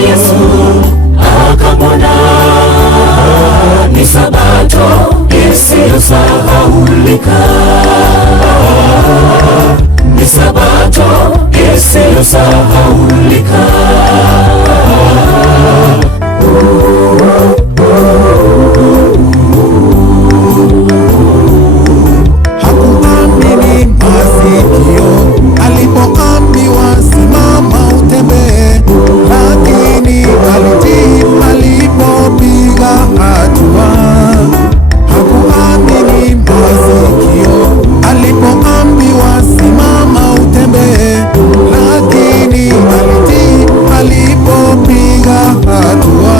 Yesu akamwona. Ni Sabato isiyosahaulika, ni Sabato isiyosahaulika. Hakuamini masikio alipoambiwa simama utembee, lakini alitii alipopiga hatua. Hakuamini masikio alipoambiwa simama utembee, lakini alitii alipopiga hatua.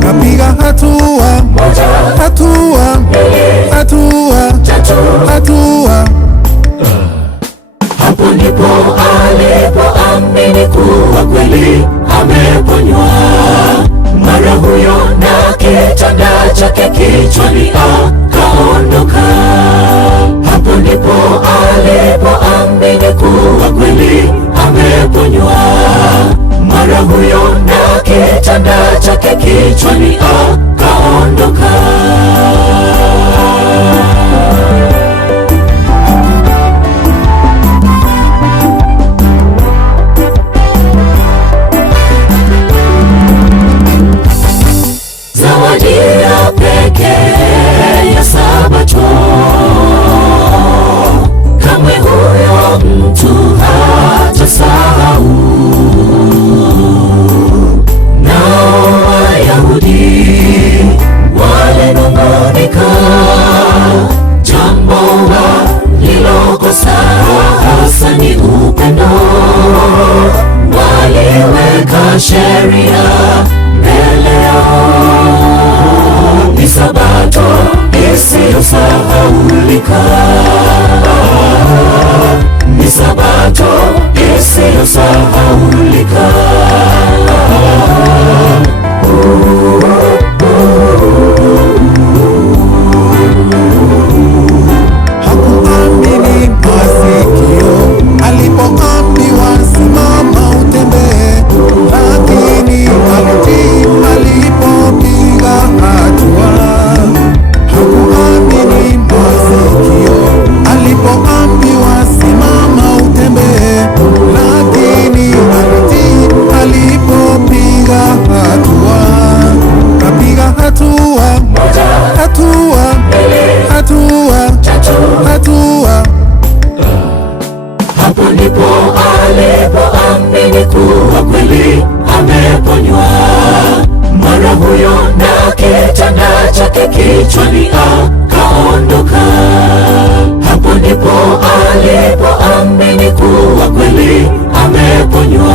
Kapiga hatua, hatua, hatua, hatua. Hapo ndipo alipoamini kuwa kweli ameponywa. Mara huyo na kitanda chake kichwani akaondoka. Hapo ndipo alipoamini kuwa kweli ameponywa. Mara huyo na kitanda chake kichwani akaondoka. Zawadi ya pekee ya Sabato, kamwe huyo mtu hatasahau. Nao Wayahudi walinung'unika, jambo walilokosa hasa ni upendo. Waliweka sheria mbele yao. Ni Sabato isiyosahaulika, ni Sabato isiyosahaulika. Hakuamini masikio alipoambiwa simama utembee, lakini alitii alipopiga hatua. Hakuamini masikio alipoambiwa simama utembee, lakini alitii alipopiga hatua. Kapiga hatua, hatua, hatua, hatua. Hapo ndipo alipoamini kuwa kweli ameponywa. Mara huyo na kitanda chake kichwani akaondoka. Hapo ndipo alipoamini kuwa kweli ameponywa.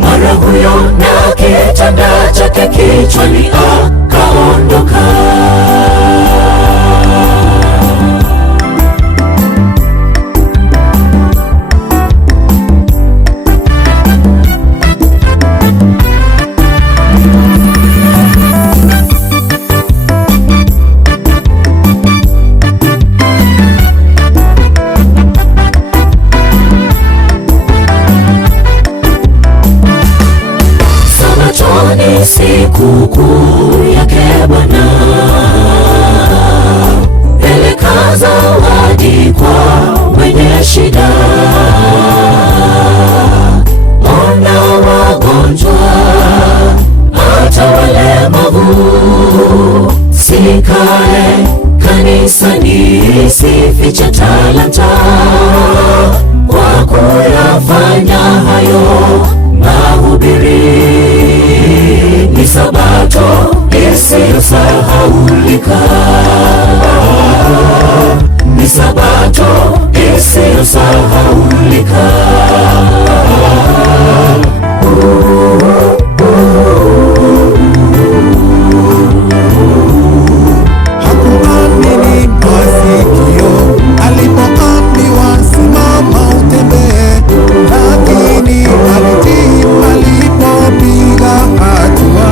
Mara huyo na kitanda chake kichwani akaondoka. Ni sikukuu yake Bwana, peleka zawadi kwa mwenye shida. Ona wagonjwa hata walemavu. Sikae kanisani, sifiche talanta, kwa kuyafanya hayo mahubiri. Ni Sabato isiyosahaulika, ni Sabato isiyosahaulika. Hakuamini masikio alipoambiwa simama utembee, lakini alitii alipopiga hatua.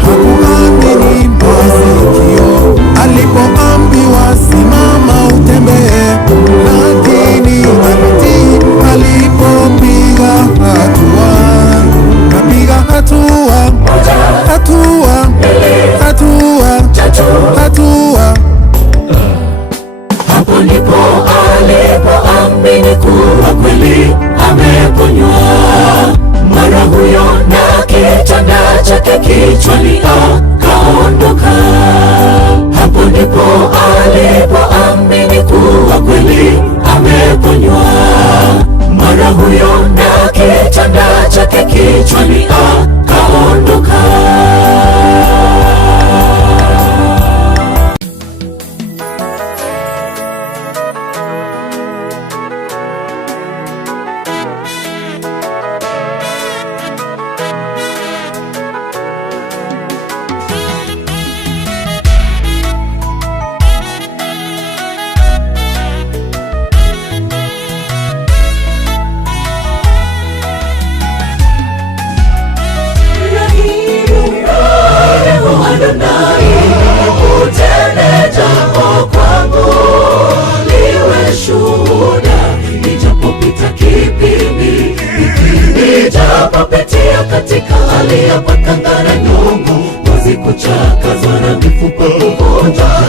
Hakuamini masikio alipoambiwa simama utembee, lakini alitii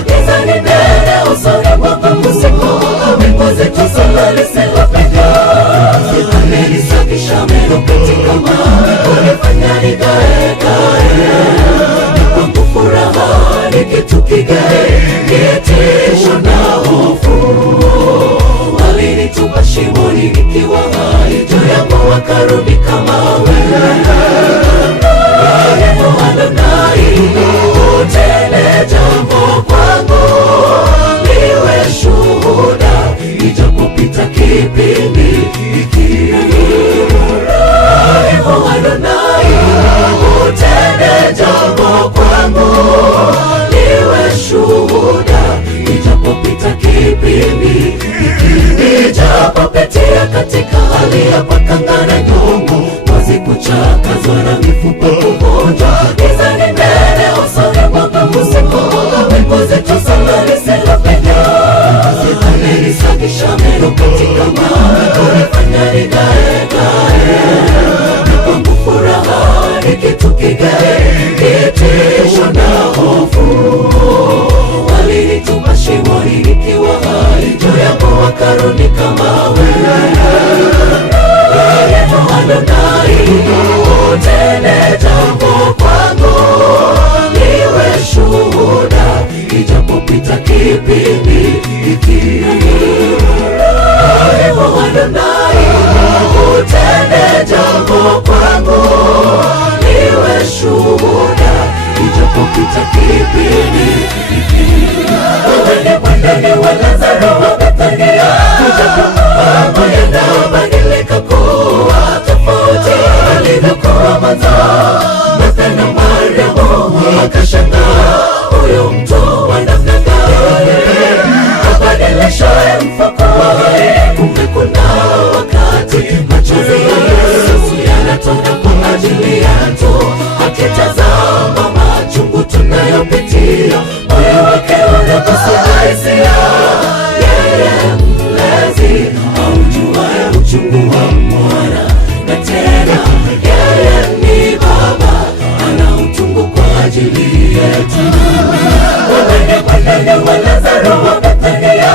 giza ni nene usoni mwako usiku, mbingu zetu sala lisilopenya. Amenisafisha meno katika mawe, kunifanya nikae kwangu furaha ni kitu kigae, kitisho na hofu. Walinitupa shimoni nikiwa hai, juu yangu wakarudi kama wewe. Adonai, utende jambo kwangu, niwe shuhuda, nijapopita kipindi hiki. Adonai, utende jambo kwangu, niwe shuhuda, nijapopita kipindi hiki. Nijapopitia katika hali ya pakangana nyongo, wazi kuchakazwa na mifupa kuvunjwa. Giza ni nene usoni mwako usiku, mbingu zetu sala lisilopenya. Amenisafisha meno katika mawe, kunifanya nikae kwangu furaha ni kitu kigae, kitisho na hofu. Walinitupa shimoni nikiwa hai, juu yangu wakarudi kama wewe. Adonai, utende jambo kwangu, niwe shuhuda, nijapopita kipindi hiki. Adonai, utende jambo kwangu, niwe shuhuda, nijapopita kipindi hiki. Wewe ni mwandani wa Lazaro wa Bethania, mambo yanabadilika kuwa tofauti alivyokuwa mwanzo. Martha na Mariamu wakashangaa, huyu mtu wa namna gani abadilishaye mfu kuwa hai? Kumbe kuna wakati machozi ya Yesu yanatoka kwa ajili yetu, akitazama machungu tunayopitia, moyo wake unakosa hisia. Yeye mlezi aujuaye uchungu wa mwana, na tena yeye ni Baba ana utungu kwa ajili yetu. Wewe ni mwandani wa Lazaro wa Bethania,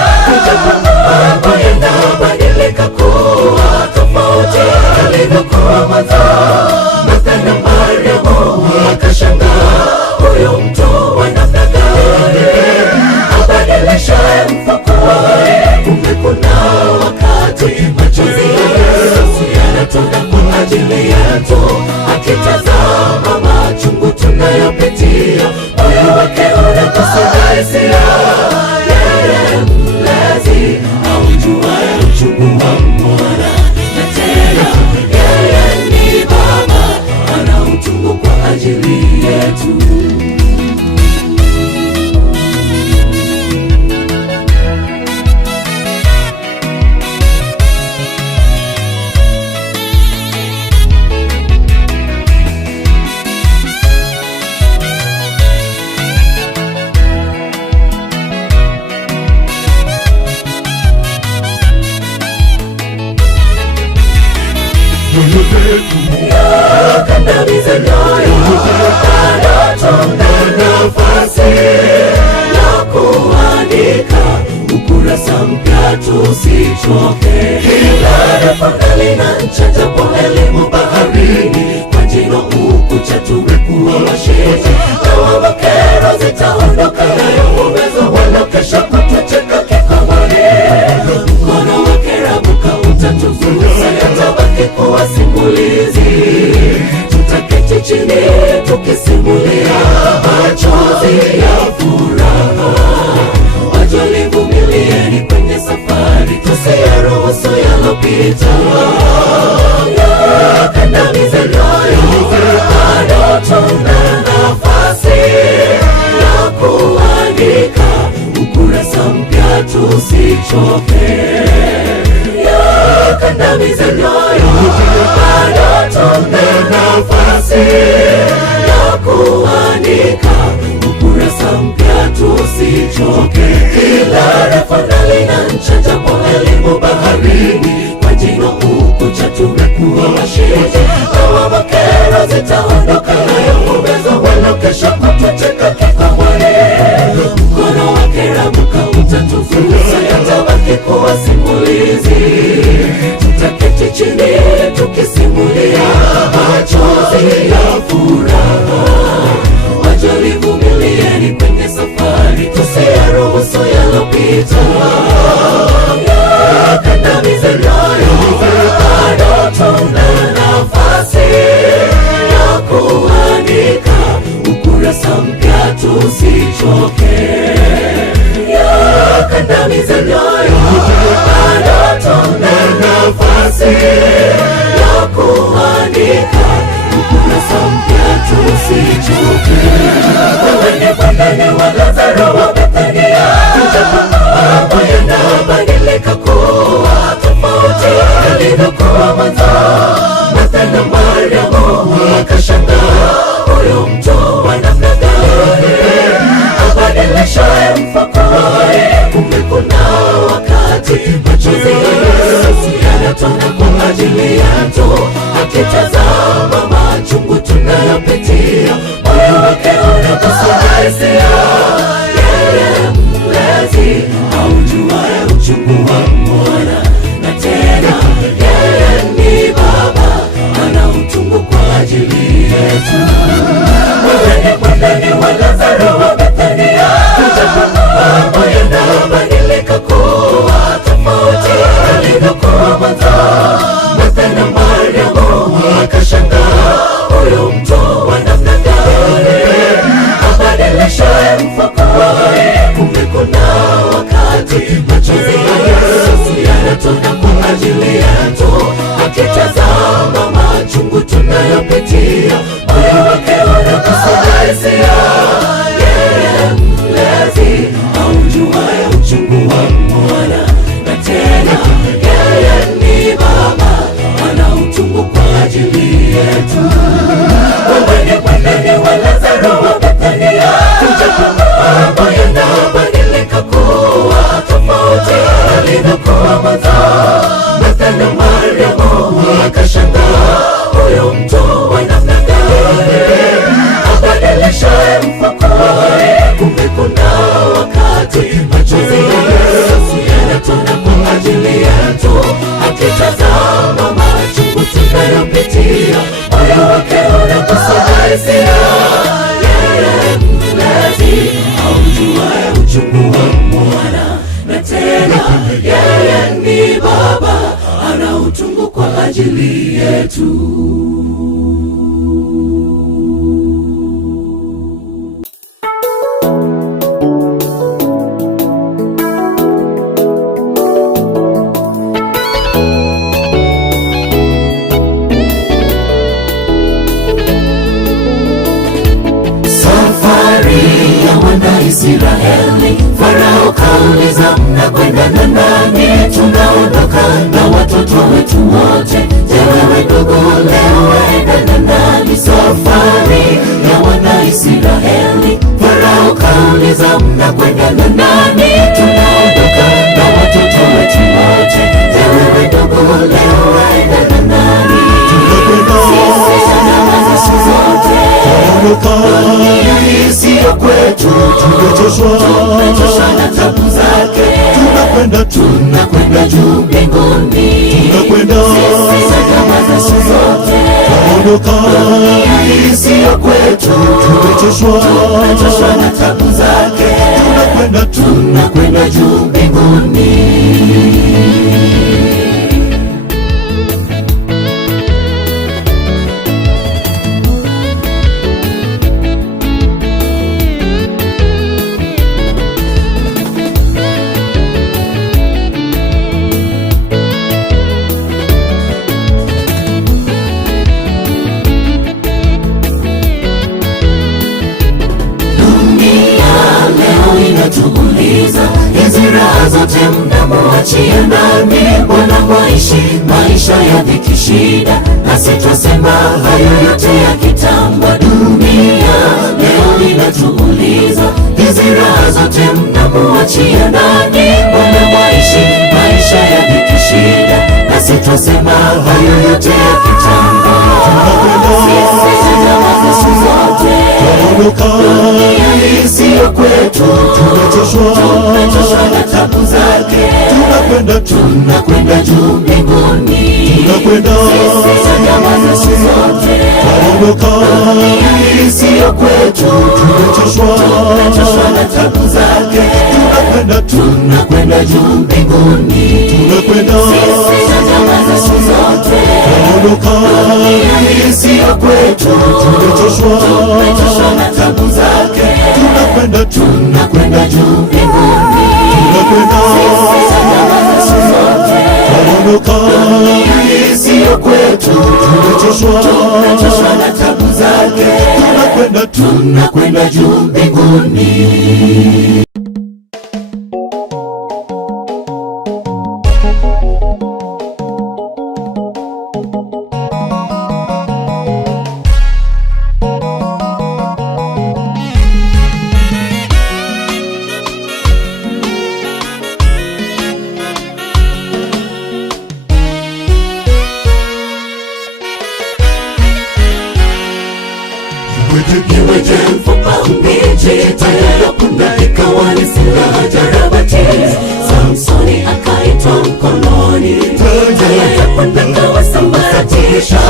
mambo yanabadilika kuwa tofauti alivyokuwa mwanzo. Martha na Mariamu wakashangaa, huyu mtu wa namna gani abadilishaye mfu kuwa hai? Kumbe kuna wakati machozi ya Yesu yanatoka kwa ajili yetu, akitazama machungu tunayopitia, moyo wake unakosa hisia. Yeye mlezi aujuaye uchungu wa mwana, na tena yeye ni Baba ana utungu kwa ajili yetu. Kandamiza nyoyo, bado tuna nafasi ya kuandika ukurasa mpya, tusichoke. Kila tafadhali na ncha, japo elimu baharini, kwa jino ukucha tumekuwa washindi. Lawama kero zitaondoka, nayo uwezo wala kesho kutucheka kikomoni. Mkono wake rabuka utatugusa, yatabaki kuwa simulizi. Tutaketi chini tukisimulia machozi ya furaha. Wajolivumilieni kwenye safari, tusiyaruhusu yalopita. Kandamiza nyoyo, bado tuna nafasi ya kuandika ukurasa mpya, tusichoke. Kandamiza nyoyo, bado tuna nafasi ya kuandika ukurasa mpya, tusichoke. Kila tafadhali na ncha, japo elimu baharini, kwa jino ukucha tumekuwa washindi. Lawama kero zitaondoka, nayo uwezo wala kesho kutucheka kikomoni. Mkono kukandamiza nyoyo, bado tuna nafasi ya kuandika ukurasa mpya, tusichoke. Wewe ni mwandani wa Lazaro wa Bethania, mambo yanabadilika kuwa tofauti yalivyokuwa mwanzo. Martha na Mariamu wakashangaa, huyu mtu wa namna gani abadilishaye mfa kuwa hai? Kumbe kuna wakati machozi ya Yesu yanatona kwa ajili yetu, akitazama machungu tunayopitia, moyo wake unagusa hisia. Yeye mlezi aujuaye uchungu wa mwana, na tena yeye ni Baba ana utungu kwa ajili yetu. Wewe ni mwandani wa Lazaro wa Bethania, mambo yanabadilika kuwa tofauti yalivyokuwa mwanzo. Martha na Mariamu wakashangaa, huyu mtu wa namna gani abadilishaye mfa kuwa hai? Kumbe kuna wakati machozi ya Yesu yanatona kwa ajili yetu, akitazama machungu tunayopitia, moyo wake unagusa hisia. Yeye mlezi aujuaye uchungu wa mwana, na tena yeye ni Baba ana utungu kwa ajili yetu. Wewe ni mwandani wa Lazaro wa Bethania, mambo yanabadilika kuwa tofauti yalivyokuwa mwanzo. Martha na Mariamu wakashangaa, huyu mtu wa namna gani abadilishaye mfa kuwa hai? Kumbe kuna wakati machozi ya Yesu yanatona kwa ajili yetu, akitazama machungu tunayopitia, moyo wake unagusa hisia. Yeye mlezi aujuaye uchungu wa mwana, na tena yeye ni Baba ana utungu kwa ajili yetu. Israeli, Farao kauliza, mnakwenda na nani? Tunaondoka na watoto wetu wote. Je, wewe ndugu, leo waenda na nani? Safari ya wana Israeli, Farao kauliza, mnakwenda na nani? Tunaondoka na watoto wetu wote. Je, wewe ndugu, leo waenda na nani? Sisi na sisi zote dunia hii siyo kwetu, tumechoshwa na tabu zake. Tunakwenda juu mbinguni, sisi na jamaa zetu zote. Dunia hii siyo kwetu, tumechoshwa na tabu zake. Tunakwenda juu mbinguni. Hizi raha zote mnamuachia nani? Mbona mwaishi maisha ya dhiki, shida, na sitosema hayo yote ya kitambo. Dunia leo inatuuliza, hizi raha zote mnamuachia nani? Mbona mwaishi maisha ya dhiki, shida, na sitosema hayo yote ya kitambo. Sisi jamaa zetu zote, dunia hii siyo kwetu, tumechoshwa na tabu zake. Tunakwenda juu mbinguni, sisi jamaa zetu zote. Dunia hii siyo kwetu, tumechoshwa na tabu zake. Tunakwenda juu mbinguni, sisi jamaa zetu zote. Dunia hii siyo kwetu, tumechoshwa na tabu zake. Tunakwenda juu mbinguni. Hii siyo kwetu, tumechoshwa na tabu zake, tunakwenda juu mbinguni. Iweje mfupa mbichi tayarapunda ikawa ni silaha jarabati. Samsoni akaitwa mkononi, tayarapunda kawasambaratisha.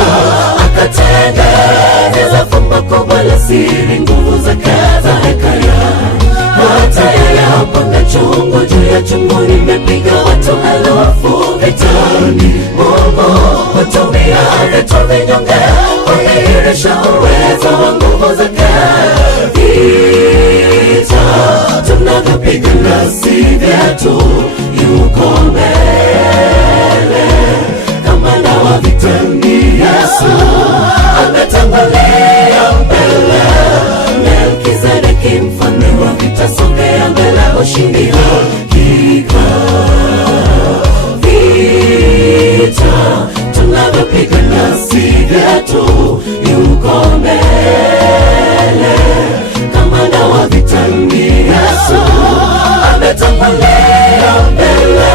Akatengeneza fumbo kubwa la siri, nguvu zake za hekaya. Tayarapunda chungu juu ya chungu, nimepiga watu 1000 vitani. Mungu hutumia vitu vinyonge kudhihirisha uwezo wa nguvu zake. Vita tunavyopigana si vyetu, yuko mbele. Kamanda wa vita ni Yesu, ametangulia mbele. Melkizedeki mfalme wa vita, sogea mbele, ushindi hakika. Vita tunavyopigana si vyetu, yuko mbele. Kamanda wa vita ni Yesu, ametangulia mbele.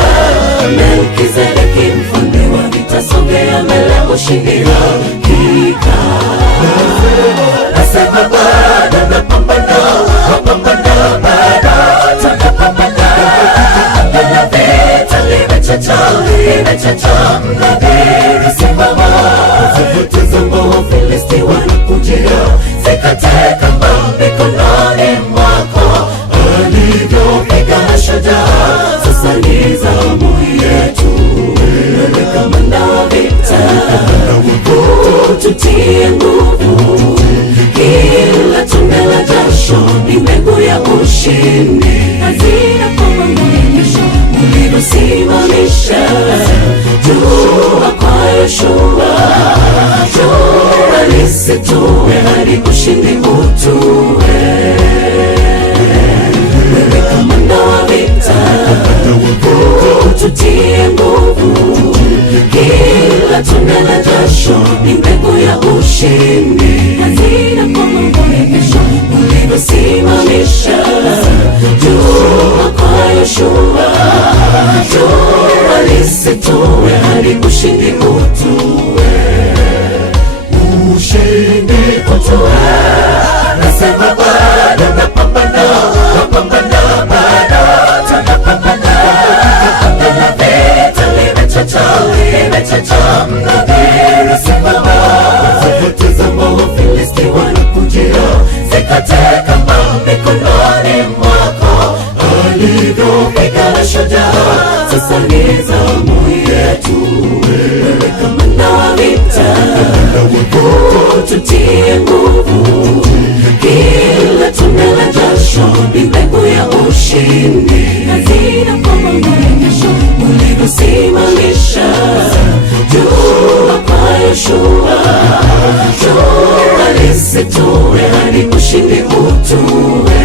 Melkizedeki mfalme wa vita, sogea mbele, ushindi hakika. Nasema bado napambana, bado tunapambana. Angana vita limechacha, mnadhiri simama. Tazama Wafilisti wanakujia, zikate kamba mikononi mwako. Alivyopiga shujaa, sasa ni zamu yetu. Wewe kamanda wa vita, tutie nguvu. Kila tone la jasho ni mbegu ya ushindi. Hazina kwa mwisho ulivyosimamisha jua kwa Yoshua. Jua lisitue hadi ushindi utue. Wewe kamanda wa vita, tutie nguvu. Kila tone la jasho ni mbegu ya ushindi. Hazina kwa mwisho ulivyosimamisha jua kwa Yoshua. Jua lisitue hadi ushindi utue. Ushindi utue. Nasema bado napambana, bado tunapambana. Angana vita limechacha, mnadhiri simama. Tazama Wafilisti wanakujia, zikate kamba mikononi mwako. Alivyopiga shujaa, sasa ni zamu yetu. Wewe kamanda wa vita, tutie nguvu. Kila tone la jasho ni mbegu ya ushindi. Hazina kwa mwisho ulivyosimamisha jua kwa Yoshua. Jua lisitue hadi ushindi utue.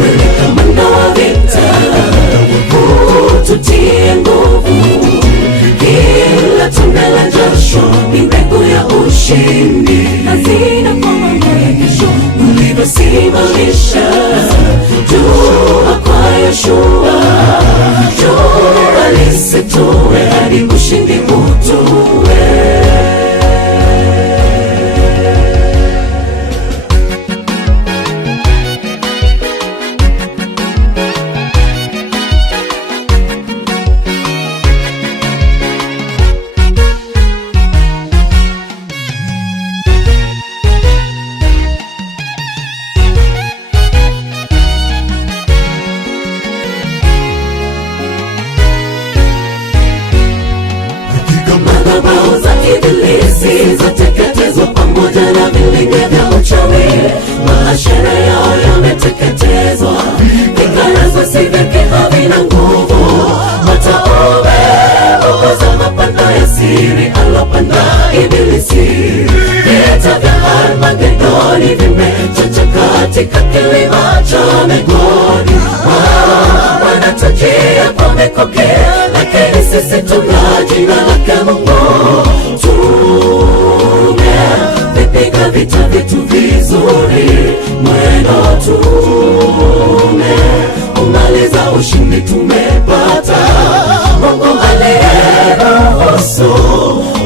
Wewe kamanda wa vita, tutie nguvu. Kila tone la jasho ni mbegu ya ushindi. Hazina kwa mwisho ulivyosimamisha jua kwa Yoshua. Jua lisitue hadi ushindi utue. Madhabahu za ibilisi zateketezwa pamoja na vilinge vya uchawi. Maashara yao yameteketezwa, fikra za katika kilima cha Migoni. Wanatajia kwa mikoke, lakini sisi tuna jina lake Mungu. Tumevipiga vita vyetu vizuri, mwendo tumeumaliza, ushindi tumepata. Mungu aliyeruhusu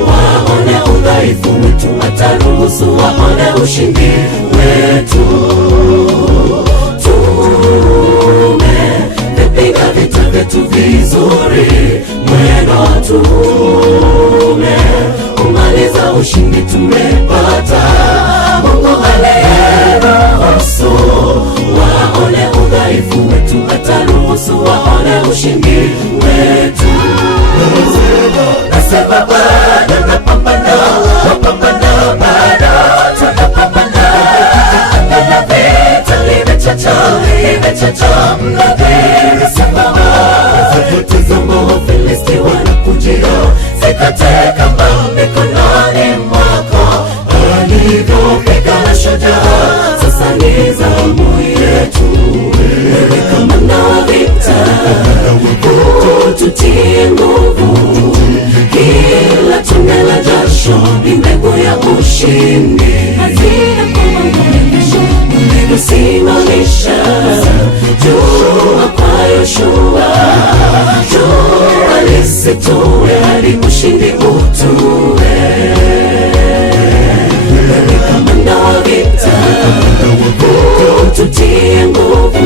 waone udhaifu wetu, ataruhusu waone ushindi wetu. Tumevipiga vita vyetu vizuri, mwendo tumeumaliza, ushindi tumepata. Mungu aliyeruhusu waone udhaifu wetu, ataruhusu waone ushindi wetu. Nasema bado napambana, napambana bado tunapambana. Angala vita limechacha, limechacha mnadhiri simama. Tazama Wafilisti wanakujia, sikate kamba mikononi mwako. Alivyopigana shujaa, sasa ni zamu yetu. Wewe kamanda wa vita, tutie nguvu. Kila tone la jasho ni mbegu ya ushindi. Hazina kwa mambo ya kesho, ulivyosimamisha jua kwa Yoshua. Jua lisitue hadi ushindi utue. Wewe kamanda wa vita, tutie nguvu.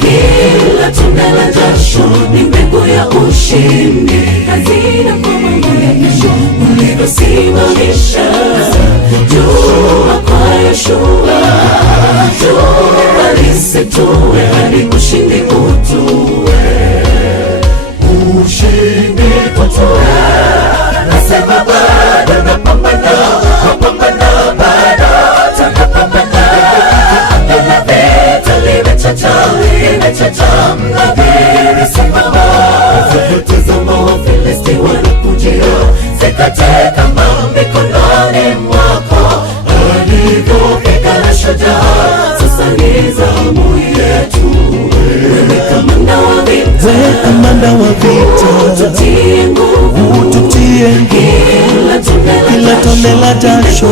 Kila tone la jasho ni mbegu ya ushindi. Hazina kwa mambo ya kesho, ulivyosimamisha jua kwa Yoshua. Jua lisitue hadi ushindi utue. Ushindi utue. Nasema bado napambana, napambana bado tunapambana. Angala vita limechacha, limechacha mnadhiri simama. Tazama Wafilisti wanakujia, sikate kamba mikononi mwako. Alivyopigana shujaa, sasa ni zamu yetu. Wewe kamanda wa vita, kamanda wa vita, tutie nguvu, tutie kila tone la jasho,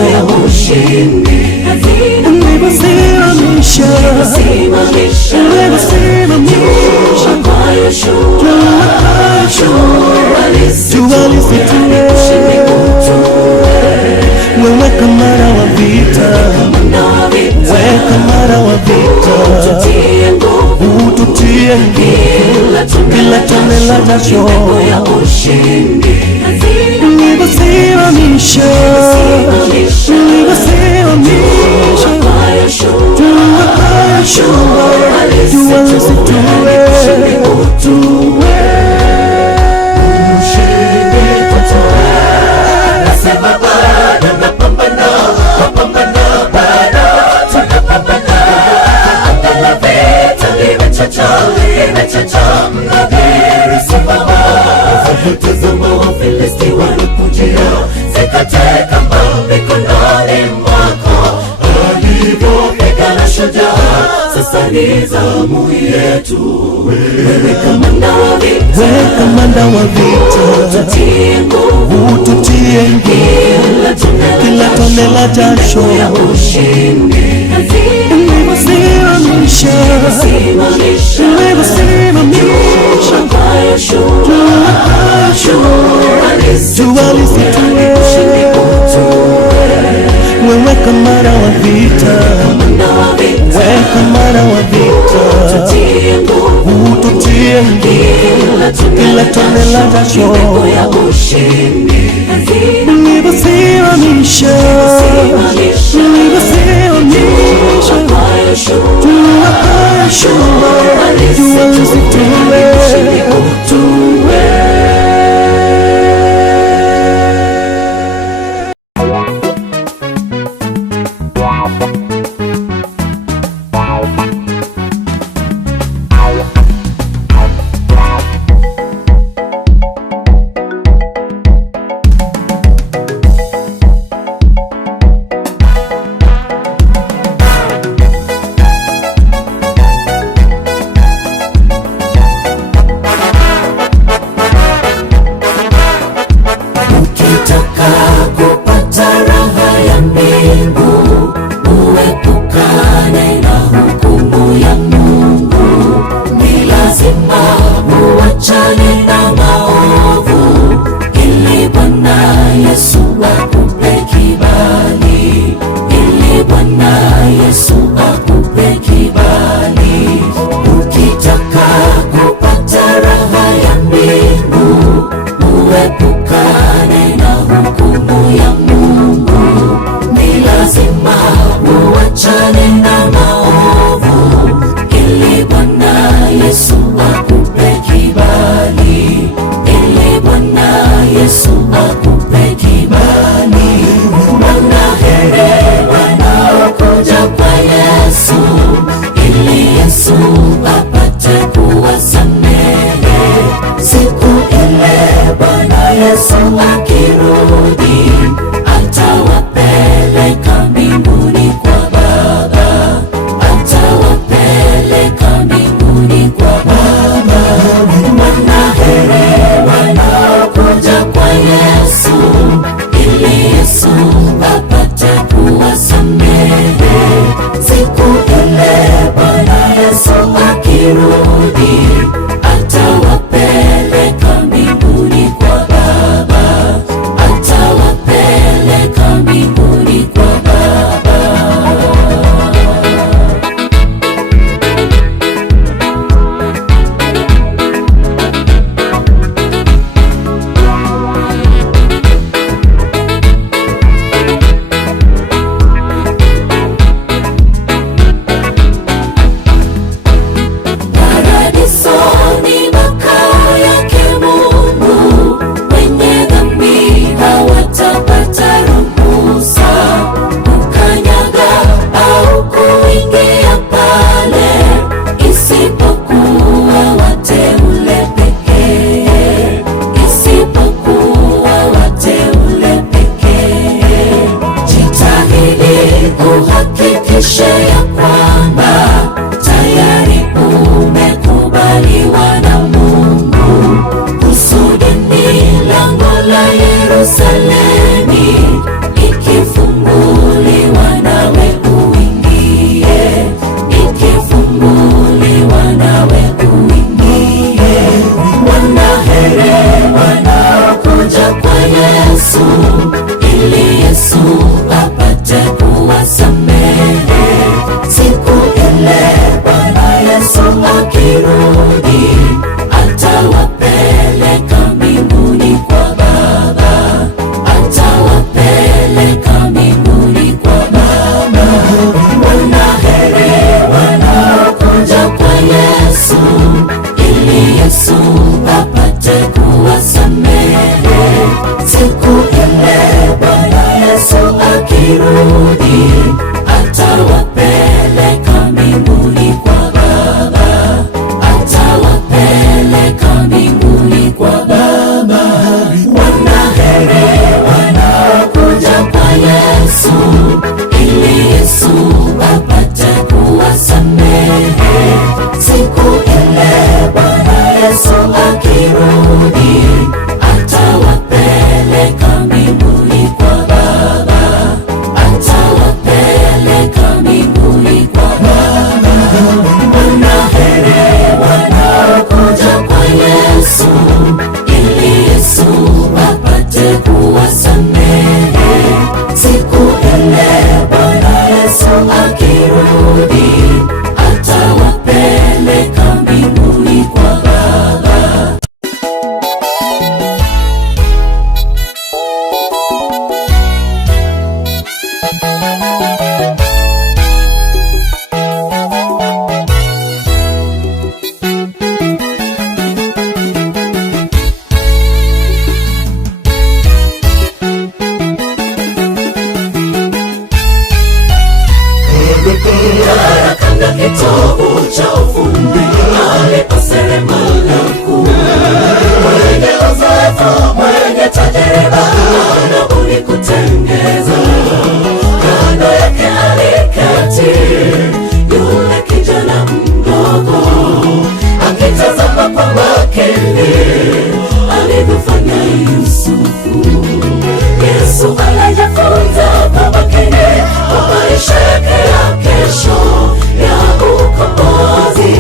ulivyosimamisha kwa Yoshua. Jua lisitue. Wewe kamanda wa vita, wewe kamanda wa vita, tutie nguvu, kila tone la jasho, ulivyosimamisha kwa Yoshua. Jua lisitue. Nasema bado napambana, napambana bado tunapambana. Angala vita limechacha, limechacha mnadhiri simama. Tazama Wafilisti wanakujia, sikate kamba mikononi mwako. Alivyopigana shujaa, sasa ni zamu yetu. Wewe kamanda wa vita, Wewe kamanda wa vita, tutie nguvu, tutie kila tone la jasho, ulivyosimamisha kwa Yoshua. Jua lisitue. Wewe kamanda wa vita, wewe kamanda wa vita, tutie kila tone la jasho, ulivyosimamisha kwa Yoshua. Jua lisitue. akirudi atawapeleka mbinguni kwa Baba, atawapeleka mbinguni kwa Baba. Wanaheri wanaokuja kwa Yesu, ili Yesu apate kuwasamehe. Siku ile Bwana Yesu akirudi atawapeleka mbinguni kwa Baba, atawapeleka mbinguni kwa Baba. Paradiso ni makao yake Mungu, wenye dhambi hawatapata ruhusa kukanyaga au kuingia pale, isipokuwa wateule pekee, isipokuwa wateule pekee. Jitahidi uhakikishe ya kwamba tayari umekubaliwa na Mungu. Kusudi ni lango la Yerusalemi, ikifunguliwa nawe uingie, ikifunguliwa nawe uingie. Wanaheri wanaokuja kwa Yesu, ili Yesu apate kuwasamehe. Siku ile Bwana Yesu akirudi atawapeleka mbinguni kwa Baba, atawapeleka mbinguni kwa Baba. Wanaheri wanaokuja kwa Yesu, ili Yesu apate kuwasamehe. Siku ile Bwana Yesu akirudi atawapeleka mbinguni kwa Baba, atawapeleka mbinguni kwa Baba. Wanaheri wanaokuja kwa Yesu, ili Yesu apate kuwasamehe. Siku ile Bwana Yesu akirudi atawapeleka mbinguni kwa Baba, atawapeleka mbinguni kwa Baba. Wanaheri wanaokuja kwa Yesu, ili Yesu apate kuwasamehe. Siku ile Bwana Yesu akirudi atawapeleka mbinguni kwa Baba. Karakana kitovu cha ufundi alipo seremala mkuu, mwenye uzoefu, mwenye tajiriba, anabuni kutengeza. Kando yake aliketi yule kijana mdogo, akitazama kwa makini alivyofanya Yusufu. Yesu anajifunza kwa makini kwa maisha yake ya kesho ya ukombozi.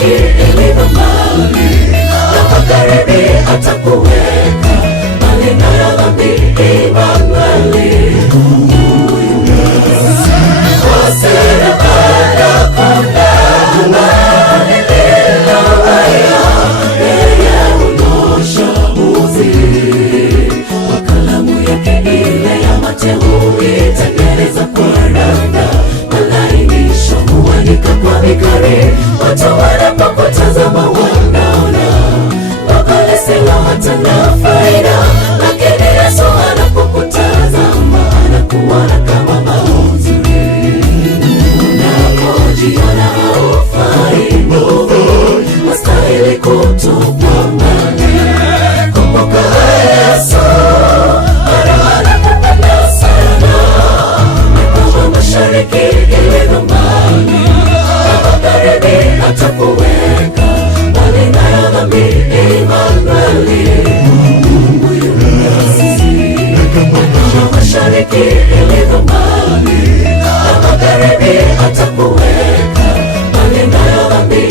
mashariki ilivyo mbali, na magharibi atakuweka mbali na dhambi. Imanueli, Mungu yu nasi. Kwa seremala kondana lililo haya, yeye hunyosha uzi. Kwa kalamu yake ile ya mateuli tengeneza kwa randa, malainisho huandika kwa vikari. Watu wanapokutazama wanaona wakale silo hata na faida, lakini Yesu anapokutazama anakuona kama mauzuri. Unapojiona haufai Mungu, wastahili kutupwa mbali, kumbuka Yesu bado anakupenda sana. Ni kama mashariki ilivyo mbali, na magharibi atakuweka mbali na dhambi. Imanueli, Mungu yu nasi. Kama mashariki ilivyo mbali, na magharibi atakuweka mbali na dhambi.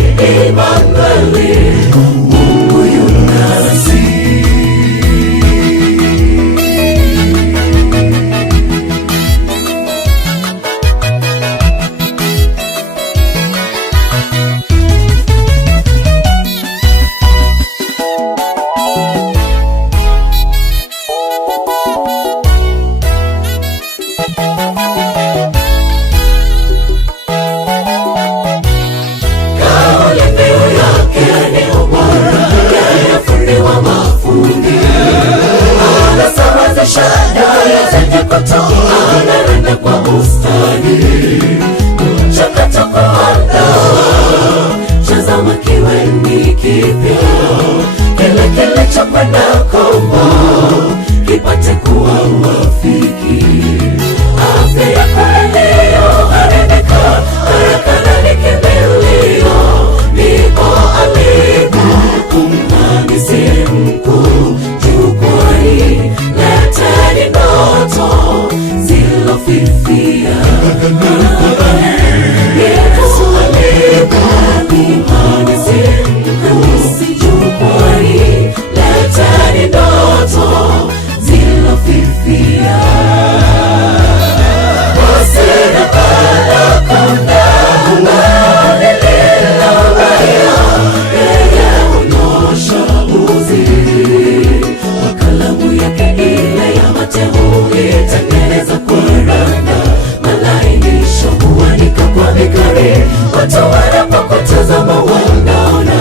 Imanueli, Mungu yu nasi. Kauli mbiu yake ni ubora, yeye fundi wa mafundi. Anasawazisha nyaya zenye kutoa, anarenda kwa ustadi, mchakato kuandaa. Tazama kiwe ni kipya, kile kilichokwenda kombo kipate kuwa rafiki. Afya yako iliyoharibika haraka na nikimbilio, ndipo alipo mhandisi mkuu jukwani. Leteni ndoto zilofifia, Yesu alipo mhandisi mkuu jukwani. Leteni ndoto zilofifia. Kwa seremala kondana lililo haya, yeye hunyosha uzi. Kwa kalamu yake ile ya mateuli tengeneza kwa randa, malainisho huandika kwa vikari. Watu wanapokutazama wanaona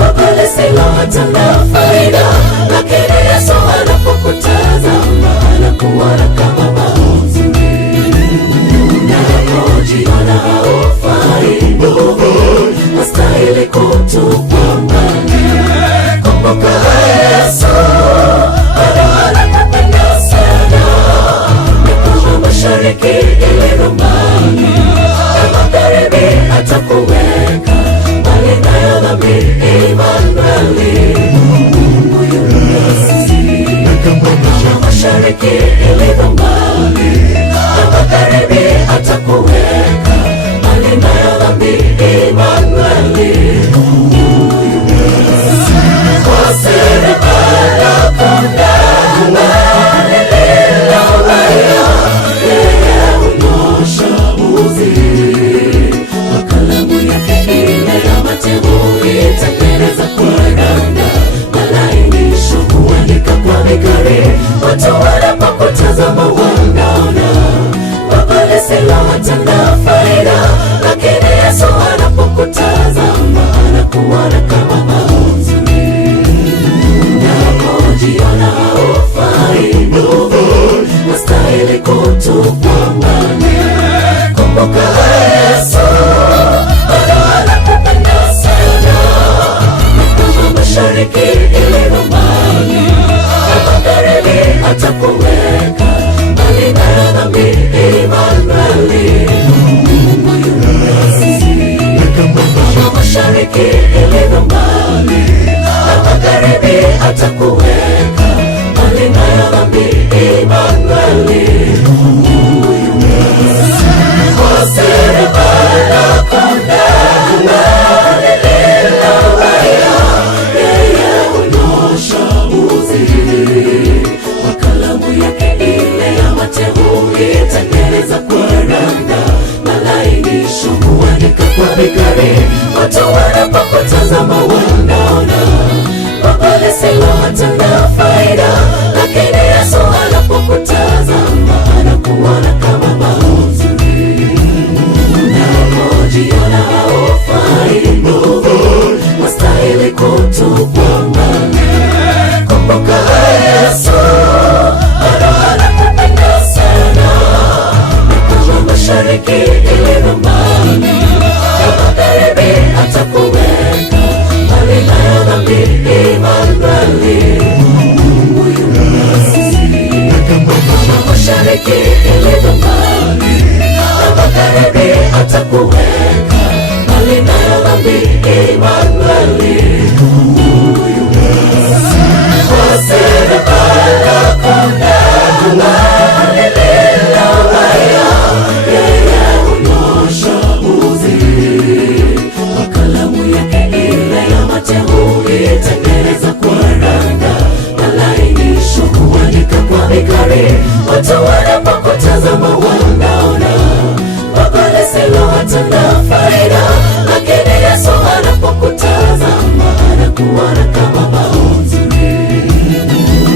wakale silo hata na faida, lakini Yesu anapokutazama anakuona kama mauzuri. Unapojiona haufai Mungu, wastahili kutupwa mbali, kumbuka Yesu bado anakupenda sana. Ni kama mashariki ilivyo mbali, na magharibi atakuweka mbali na dhambi. Imanueli, Mungu yu nasi. Kama mashariki ilivyo mbali, na magharibi atakuweka mbali na dhambi. Imanueli, Mungu yu nasi. Kwa seremala kondana lililo haya, yeye hunyosha uzi. Kwa kalamu yake ile ya mateuli tengeneza kwa randa, malainisho huandika kwa vikari. Watu wanapokutazama wanaona wakale silo hata na faida, lakini Yesu anapokutazama anakuona kama mauzuri. Unapojiona haufai Mungu, wastahili kutupwa mbali, kumbuka Yesu bado anakupenda sana. Ni kama mashariki ilivyo mbali, na magharibi atakuweka mbali na dhambi. Imanueli, Mungu yu nasi. Kama mashariki ilivyo mbali, na magharibi atakuweka mbali na dhambi. Imanueli, Mungu yu nasi. Kwa seremala kondana watu wanapokutazama wanaona mambo yasiyohatana faida, lakini Yesu anapokutazama anakuona kama mazuri. Unapojiona haufai ndugu, wastahili kutupwa mbali, kumbuka Yesu bado anakupenda sana. Kama mashariki ilivyo mbali na magharibi, atakuweka mbali na dhambi. Immanueli, Mungu yu nasi. Kama mashariki ilivyo mbali na magharibi, atakuweka mbali na dhambi. Immanueli, Mungu yu nasi. Wasiribala kuna mbali lila haya, yeye hunyosha uzi. Kwa kalamu yake ile ya mate huitengeneza kwa randa, malainisho huandika kwa vikari. Watu wanapokutazama wanaona mambo yasiyohatana faida, lakini Yesu anapokutazama anakuona kama mazuri.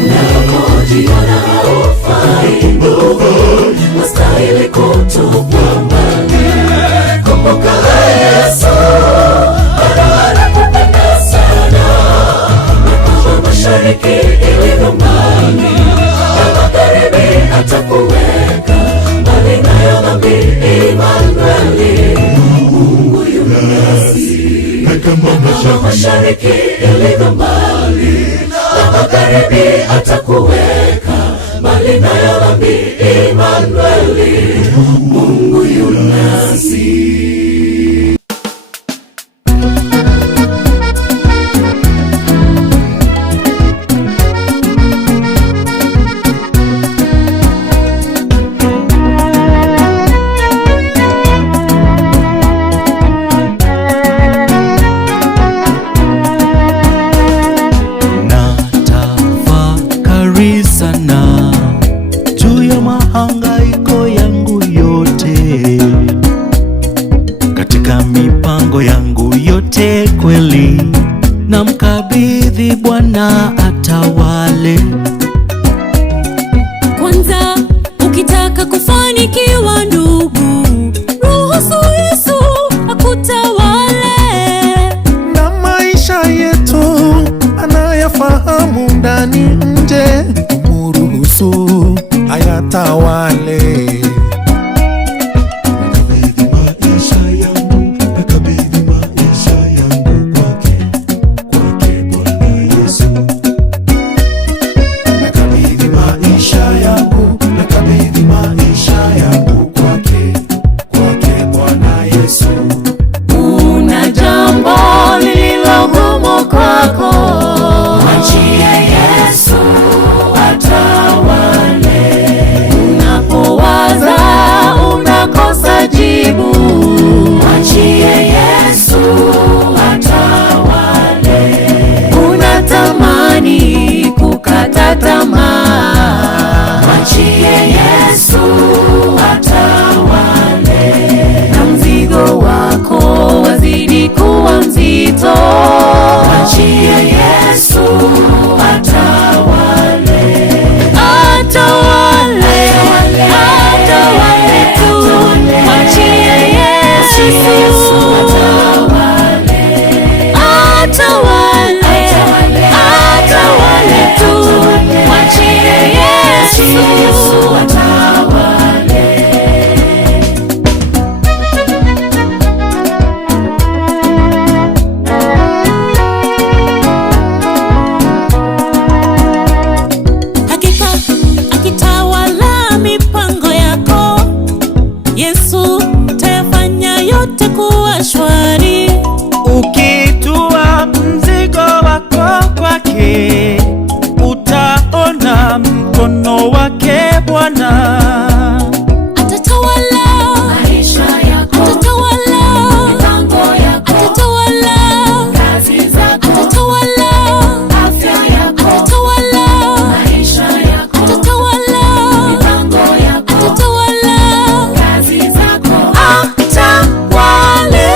Unapojiona haufai ndugu, wastahili kutupwa mbali, kumbuka Yesu bado anakupenda sana. Kama mashariki ilivyo mbali na magharibi, atakuweka mbali na dhambi. Immanueli, Mungu yu nasi. Kama mashariki ilivyo mbali na magharibi, atakuweka mbali na dhambi. Immanueli, Mungu yu nasi. Namkabidhi Bwana atawale. Kwanza ukitaka kufanikiwa ndugu, ruhusu Yesu akutawale. Na maisha yetu anayafahamu ndani nje, muruhusu ayatawale. Una jambo lililo gumu kwako, mwachie Yesu atawale. Unapowaza unakosa jibu, mwachie Yesu atawale. Unatamani kukata tamaa, mwachie Yesu atawale. Na mzigo wako wazidi kuwa mzito, mwachie Yesu atawale. Atawale, atawale tu, mwachie Yesu atawale. Atawale, atawale tu, mwachie Yesu atawale. Hakika akitawala mipango yako, Yesu tayafanya yote kuwa shwari. Ukitua mzigo wako kwake, utaona mkono wake Bwana. Atatawala maisha yako, atatawala mipango yako, atatawala kazi zako, atatawala afya yako, atatawala maisha yako, atatawala mipango yako, atatawala kazi zako, atawale.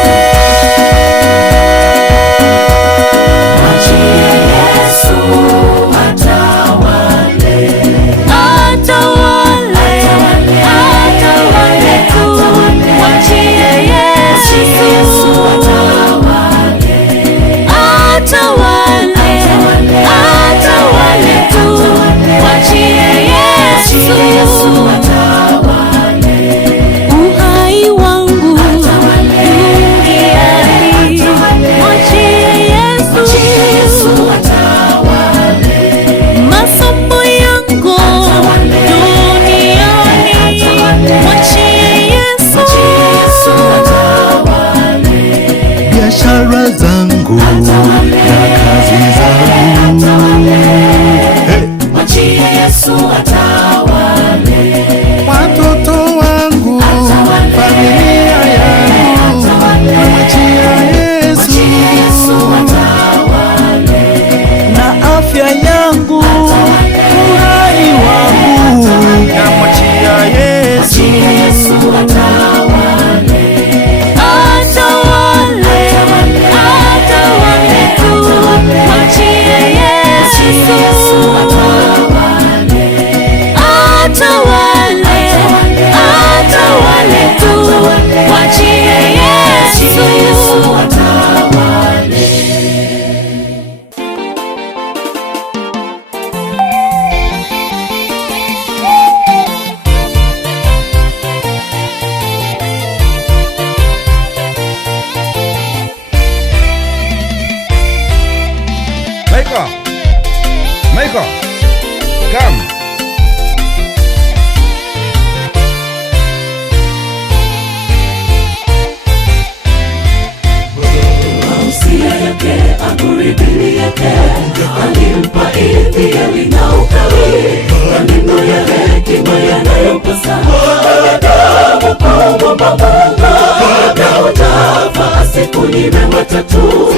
kumwomba Mungu, na utafa asikunyime matatu.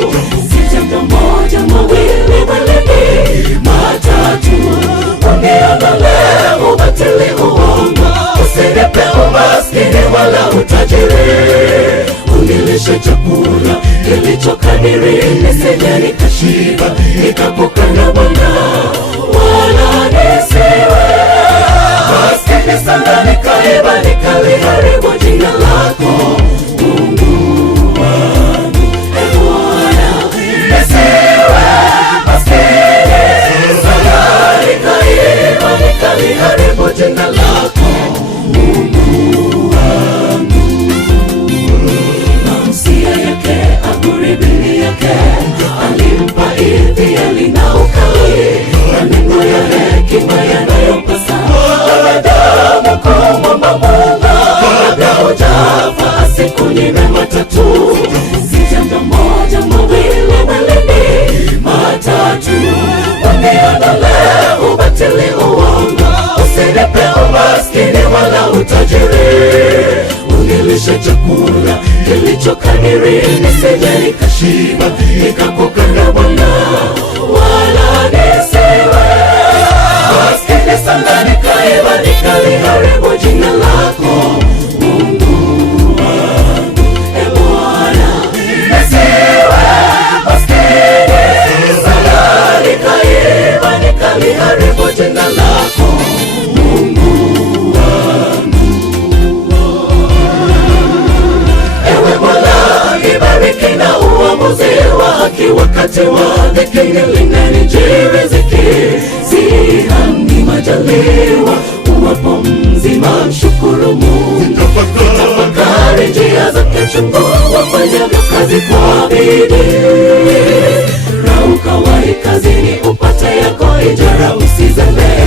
Si jambo moja, mawili, mawili, matatu. Uniondole ubatili, uongo, usinipe umaskini wala utajiri. Unilishe chakula kilichokadiri, nisije nikashiba nikakukana Bwana, wala nisiwe maskini sana nikaiba nikaliharibu jina lako Mungu wangu. Bwana, nisiwe maskini sana nikaiba nikaliharibu jina lako Mungu wangu. Mausia yake amri mbili yake alimpa Idhieli na ukali, maneno ya hekima yanayopasa wanadamu kumwomba Mungu, kabla hujafa asikunyime matatu. Si jambo moja, mawili, mawili, matatu. Uniondole ubatili, uongo, usinipe umaskini wala utajiri. Unilishe chakula kilichokadiri, nisije nikashiba nikakukana Bwana, wala nisiwe maskini sana nikaiba nikaliharibu jina lako Mungu wangu. Bwana, nisiwe maskini sana nikaiba nikaliharibu jina lako Mungu wangu. Ewe Mola, nibariki na uamuzi wa haki wakati wa dhiki, nilinijie riziki. Sihani majaliwa uwapo mzima, mshukuru Mungu. Tafakari njia zake chungu, wafanyavyo kazi kwa bidii. Rauka wahi kazini upate yako ijara, usizembee.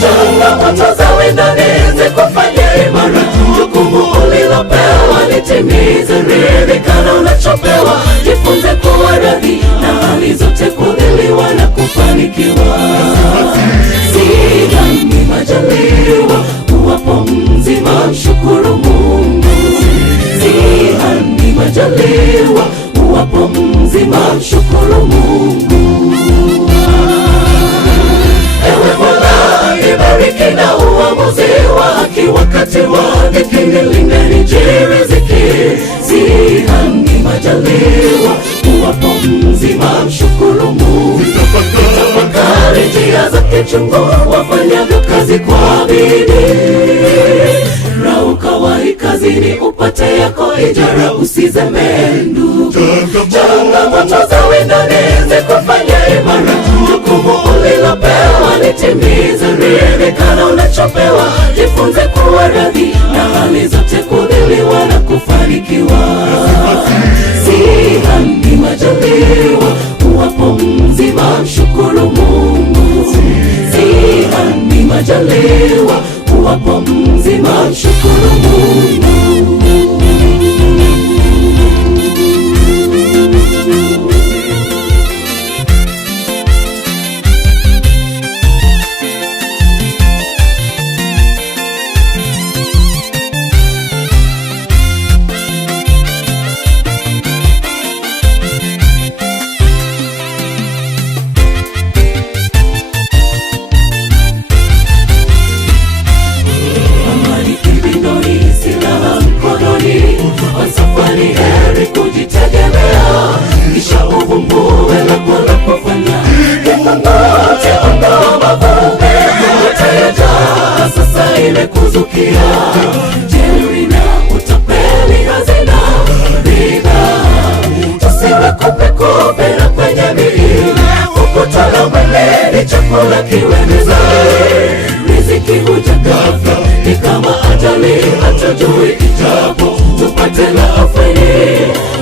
Changamoto za wendani zikufanye imara, jukumu ulilopewa litimize. Ridhika na unachopewa, jifunze kuwa radhi na hali zote, kudhiliwa na kufanikiwa. Sidhani majaliwa uwapo mzima, mshukuru Mungu. Sidhani majaliwa uwapo mzima, mshukuru Mungu. Ewe Mola, nibariki na uamuzi wa haki wakati wa dhiki, nilinijie riziki. Sihani majaliwa uwapo mzima, mshukuru Mungu. Tafakari njia zake chungu, wafanyavyo kazi kwa bidii. Rauka wahi kazini upate yako ijara, usizembee ndugu. Changamoto za wendani zikufanye imara, jukumu ulilopewa litimize. Ridhika na unachopewa, jifunze kuwa radhi na hali zote, kudhiliwa na kufanikiwa. Sihani majaliwa uwapo mzima, mshukuru Mungu. Sihani majaliwa uwapo mzima, mshukuru Mungu. Safari heri kujitegemea, kisha uvumbue napofanya. Kikungote ondoa mavumbi, utayajaa sasa imekuzukia. Jeuri na utapeli hazina riba, tusiwe kupe na kwenye miili. Ukutana mwilini, chakula kiwe mezani. Riziki huja ghafla, ni kama ajali, hatujui ijapo tupate na afueni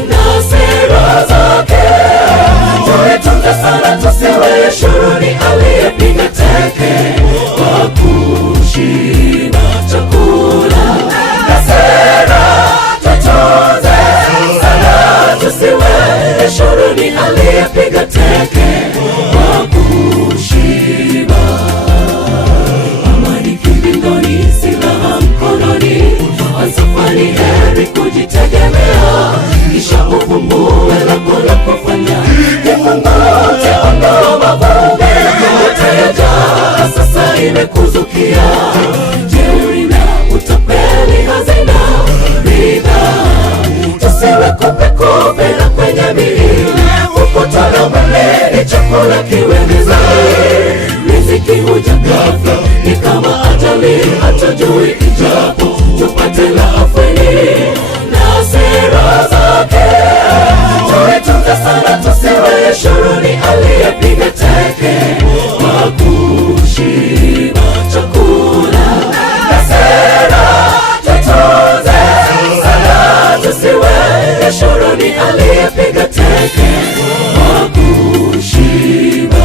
na sera zake. Tuitunze sana tusiwe shuruni, aliyepiga teke kwa kushiba chakula na sera. Tutunze sana tusiwe shuruni, aliyepiga teke kwa kushiba. Amani kibindoni, silaha mkononi, ushuru ni aliyepiga teke kwa kushiba chakula na sera. Tutunze sana tusiwe ushuru ni aliyepiga teke kwa kushiba.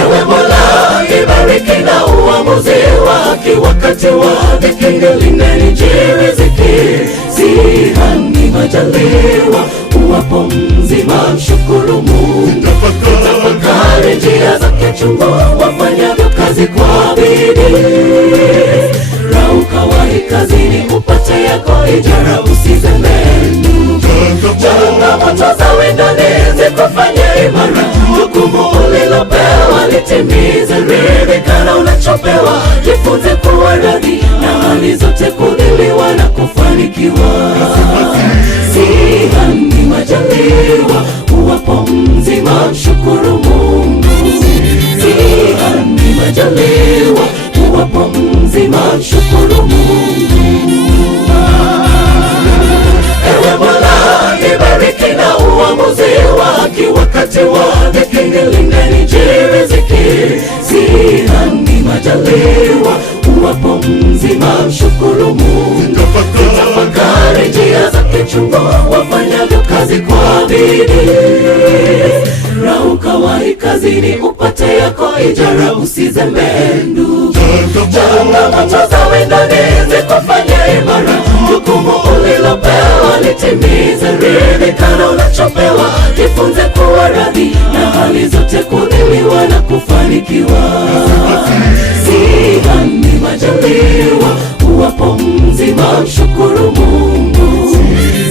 Ewe Mola, ibariki na uamuzi wake wakati wa dhiki, lindeni riziki, sihani majaliwa, uwapo mzima mshukuru Mungu. Tafakari njia zake chungu, wafanyavyo kazi kwa bidii. Rauka wahi kazini, upate yako ijara, usizembee. Changamoto za windani zikufanye imara, jukumu ulilopewa litimize. Ridhika na unachopewa, jifunze kuwa radhi na hali zote, kudhiliwa na kufanikiwa. Sihani majaliwa, uwapo mzima mshukuru Mungu. Sihani majaliwa, uwapo mzima mshukuru Mungu. Ewe Mola, ibariki na uamuzi wake wakati wa dhiki, lindeni riziki, sihani majaliwa, uwapo mzima mshukuru Mungu. Tafakari njia zake chungu, wafanyavyo kazi kwa bidii. Rauka wahi kazini, upate yako ijara, usizembee ndugu. Changamoto za windani zikufanye imara, jukumu ulilopewa litimize. Ridhika na unachopewa, jifunze kuwa radhi na hali zote, kudhiliwa na kufanikiwa. Sihani majaliwa, uwapo mzima mshukuru Mungu.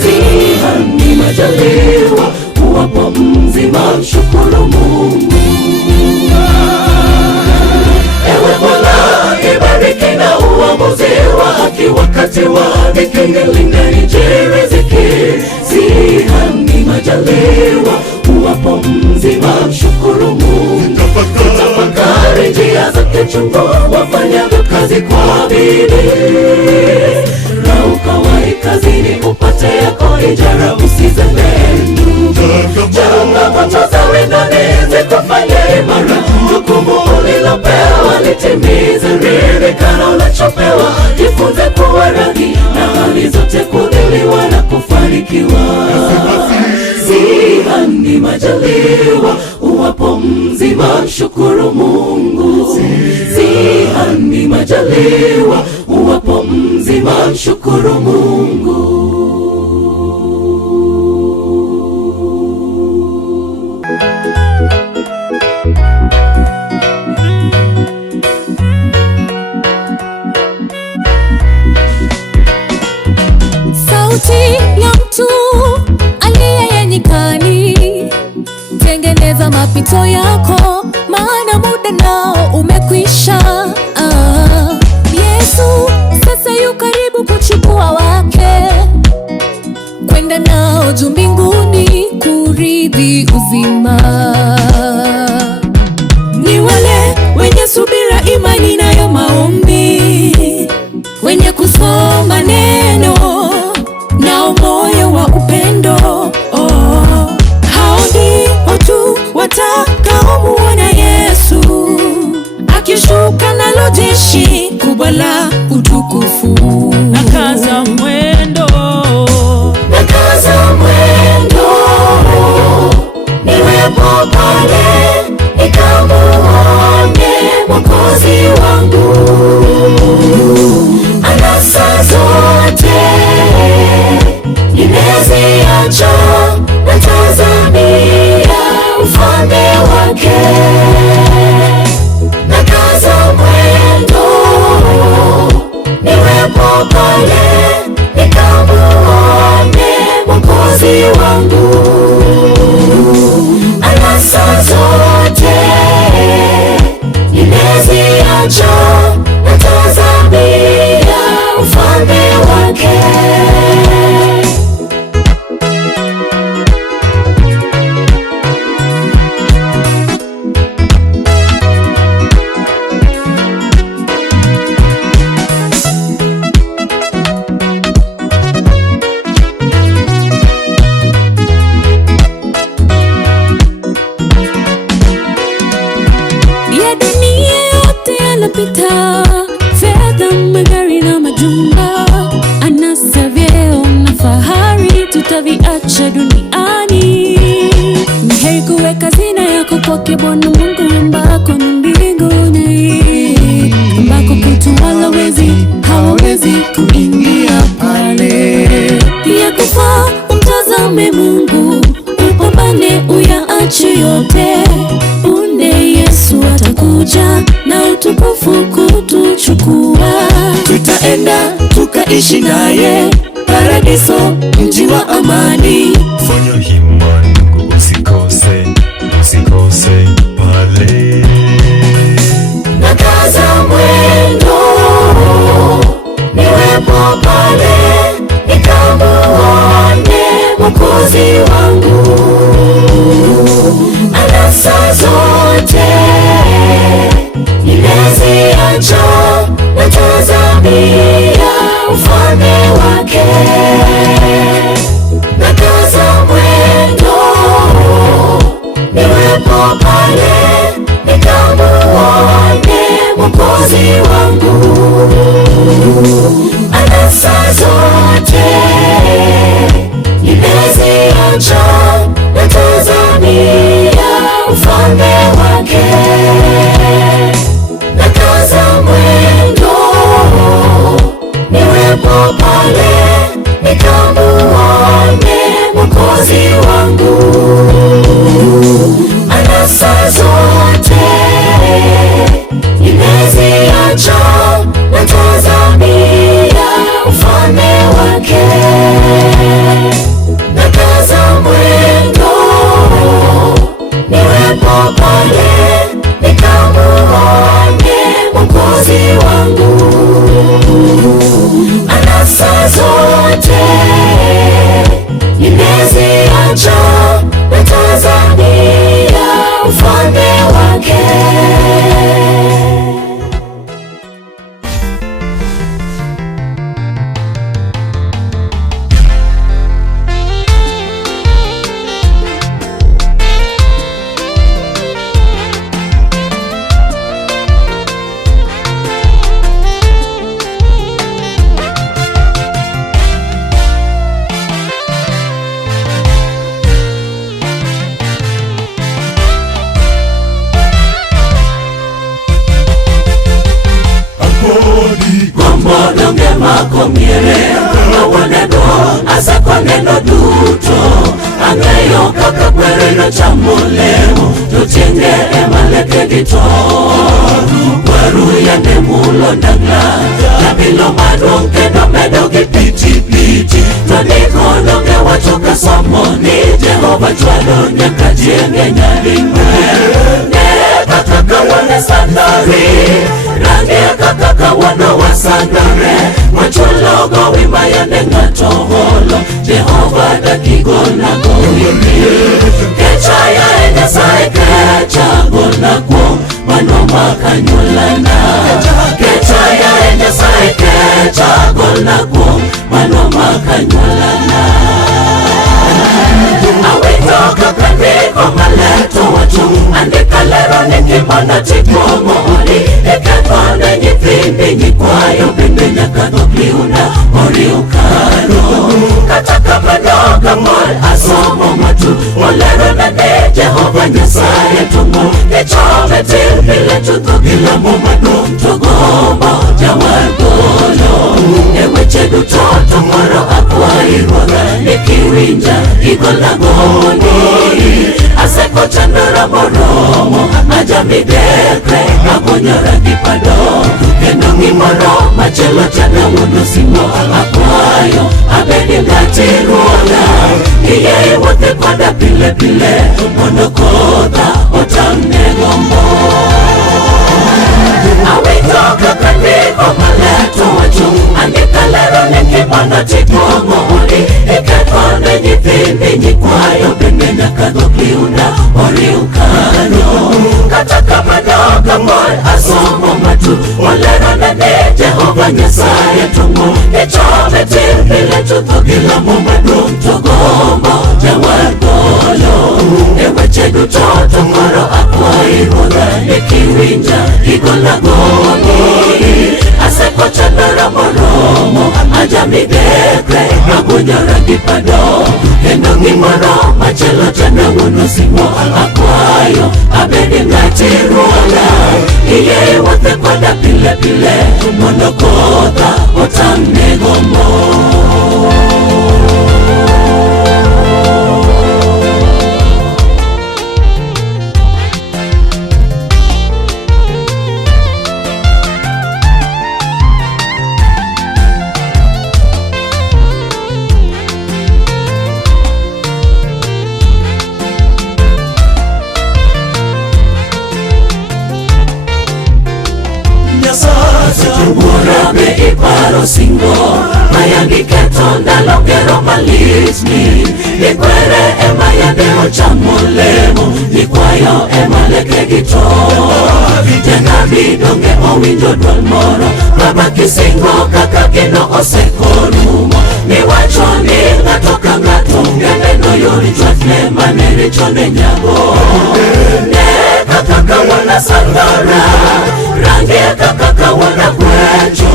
Sihani majaliwa, uwapo mzima mshukuru Mungu. Ewe Mola, ibariki na uamuzi wake wakati wa dhiki, lindeni riziki, sihani majaliwa, uwapo mzima mshukuru Mungu. Tafakari njia zake chungu, wafanyavyo kazi kwa bidii. Rauka wahi kazini, upate yako ijara, usizembee. Changamoto za windani zikufanye imara, jukumu ulilopewa litimize. Ridhika na unachopewa, jifunze kuwa radhi na hali zote, kudhiliwa na kufanikiwa. Sihani majaliwa, uwapo mzima mshukuru Mungu. Sihani majaliwa, uwapo mzima mshukuru Mungu. Sauti ya mtu aliye nyikani, tengeneza mapito yako, maana muda nao umekwisha. Yesu sasa yu karibu kuchukua wake, kwenda nao juu mbinguni, kurithi uzima. Ni wale wenye subira, imani nayo maombi, wenye kusoma neno nao moyo wa upendo. Hao ndio tu watakaomuona Yesu akishuka nalo jeshi kubwa la utukufu. Nakaza mwendo, Nakaza mwendo, niwepo pale nikamuone Mwokozi wangu. Anasa zote nimeziacha, natazamia ufalme wake. Nakaza mwendo, niwepo pale nikamuone Mwokozi wangu. Anasa zote nimeziacha, natazamia ufalme wake. mafuta, fedha, magari na majumba, anasa, vyeo na fahari, tutaviacha duniani. Ni heri kuweka hazina yako kwake Bwana Mungu, ambako ni mbinguni, ambako kutu wala wezi hawawezi kuingia pale. Pia kufa umtazame Mungu, upambane uyaache yote, punde Yesu atakuja na utukufu kutuchukua. Tutaenda tukaishi naye paradiso, mji wa amani. Fanya hima ndugu, usikose pale. Nakaza mwendo niwepo pale, nikamuone Mwokozi wangu. Anasa zote nimeziacha, natazamia ufalme wake. Nakaza mwendo niwepo pale, nikamuone Mwokozi wangu. Anasa zote nimeziacha, natazamia ufalme wake. Nakaza mwendo niwepo pale, nikamuone Mwokozi wangu. Anasa zote nimeziacha, natazamia ufalme wake. Nakaza mwendo niwepo pale, nikamuone Mwokozi wangu. Anasa zote nimeziacha, natazamia ufalme wake. Donge makomiere awanedo asa kwa neno duto, ang'eyo kaka kwere no chamolemo, totienge emaleke gito. Waru yane mulo ndangla, kabilo madong kendo medo gi piti piti. Todiko donge wachoka somoni, Jehova chwalo nyaka jienge nyalingwe. Kaka kawane sandari, rangi kaka kawane wasandare, wachulogo wimaya nengato holo, Jehova dakigo na gowimi. Kecha ya enya sae kecha gona kwa mano makanyulana. Kecha ya enya sae kecha gona kwa mano makanyulana. Awitoka kandiko maleto watu, andika lero nikimana tikuomo uli. Ekatone nyithindi nyikwayo, bende nyaka dhokliunda oriukano. Kataka madoga mol asomo matu, olero nane Jehova Nyasaye tungo. Kechome tilpile chutho gilamo madum togombo jawar golo. Eweche dutoto moro akwai ruodha, nikiwinja igola goni. Aseko chandora moromo, ajami dekre abonyora gipado. Kendo ngimoro machelo chana wuno simo, akwayo abedi ngati ruodha. Iye iwote kwada pile pile, mondo kodha otamne gombo. Awitoka kandiko maleto wachu, andika lero nikimana tikuomo uli. Ekatone nyithindi nyikwayo, bende nyaka dhokliunda oriukano. Kataka madoga mol asomo matu, olero nane Jehova Nyasaye tungo. Kechome tilpile chutho gilamo madum togombo jawar golo. Eweche dutoto moro akwai ruodha, nikiwinja igola goni. gipado kendo gimoro machielo chanda wuono simo akwayo abedi ng'ati ruola iye wuothe koda pile pile mondo kotha otam ne gombo. Be iparo singo mayangi keto ndalo gero malisni ikwere ema yande ochamo lemo ikwayo ema leke gito janabi donge owinjo dwal moro baba kisingo kaka geno osekonumo niwacho ni ng'ato ka ng'ato ng'ene yori chwatne manere chone nyago ne kaka kawana sangara rangi kaka kawana kwecho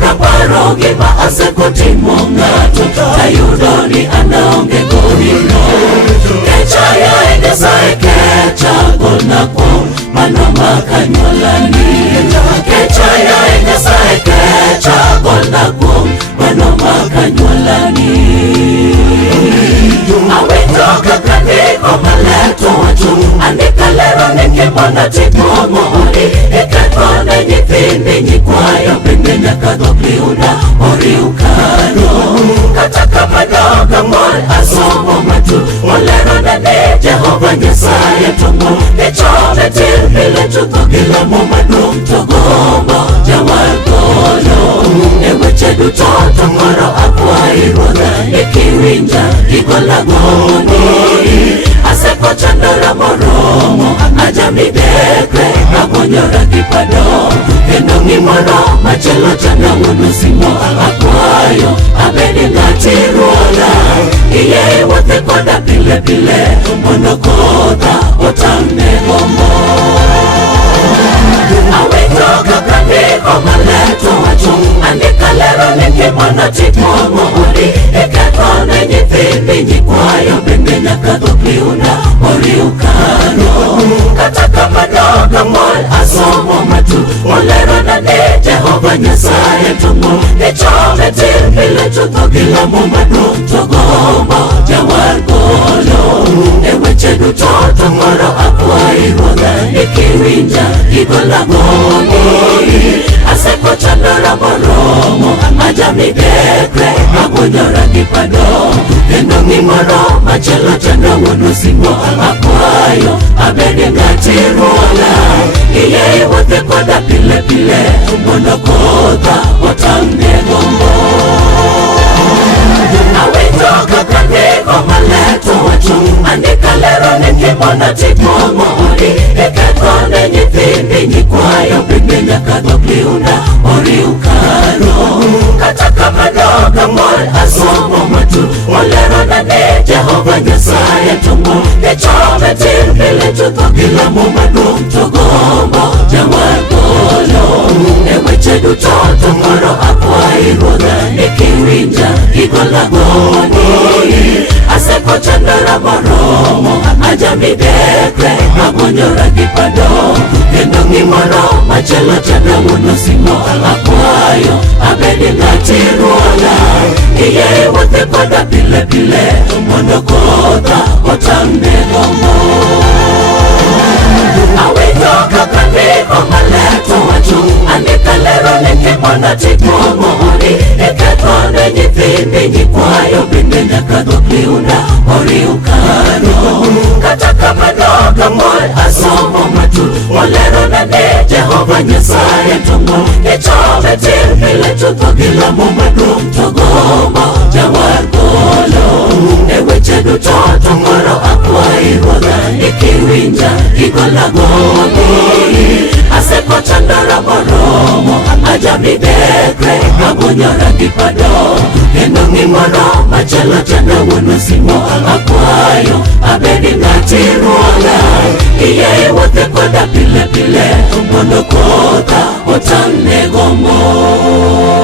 kaparo gima asekotimo ng'ato tayudo ni anaonge gorino kechaya Nyasaye kecha golna kuom mano makanyuolani kechaya Nyasaye kecha golna kuom mano makanyuolani awito kaka ndiko maleto wacho andika lero nenge mona timomo ori ikakone nyithindi nyikwayo bende nyaka dhok liuda oriukano kata kama doga mol asomo matu olero nane Jehova Nyasaye tongo echome til bile chutho gilamo madum to gombo jawar golo eweche duto tongoro akwai ruodha ikiwinja igola goni aseko chandora moromo ajami dekre agonyora gipado kendo ngimoro machielo chanda wuono simo akwayo abedi ng'ati ruola iye wuothe koda pile pile mondo kotha otam ne gombo. Awito kaka ndiko maleto wacho andika lero nenge mona timomo ori ikakone nyithindi nyikwayo bende nyaka dhok liunda oriukano kata kama doga mol asomo matu olero nane Jehova Nyasaye tongo echome til bile chutho gilamo madum to gombo jawar golo eweche duto tongoro akwai ruodha ikiwinja igola goni aseko chandora moromo ajami dekre agonyora gipado kendo ng'imoro machielo chanda wuono simo akwayo abedi ng'ati ruola iye wuothe koda pile pile mondo kotha otam ne gombo. Awito kaka ndiko maleto wacho andika lero nenge mona timomo ori ikakone nyithindi nyikwayo bende nyaka dhok liunda oriukano kata kama doga mol asomo matu olero nane Jehova Nyasaye tongo echome til bile chutho gilamo madum to gombo jawar golo eweche duto tongoro akwai ruodha ikiwinja igola goni aseko chandora moromo ajami dekre agonyora gipado kendo ng'imoro machielo chanda wuono simo akwayo abedi ng'ati ruola iye wuothe koda pile pile mondo kotha otam ne gombo. Awito kaka ndiko maleto wacho andika lero nenge mona timomo ori ikakone nyithindi nyikwayo bende nyaka dhok liunda oriukano kata kama doga mol asomo matu olero nane Jehova Nyasaye tongo echome til bile chutho gilamo madum to gombo jawar golo eweche duto tongoro akwai ruodha ikiwinja igola goni aseko chandora moromo ajami dekre agonyora gipado kendo ng'imoro machielo chanda wuono simo akwayo abedi ng'ati ruola iye wuothe koda pile pile mondo kotha otam ne gombo.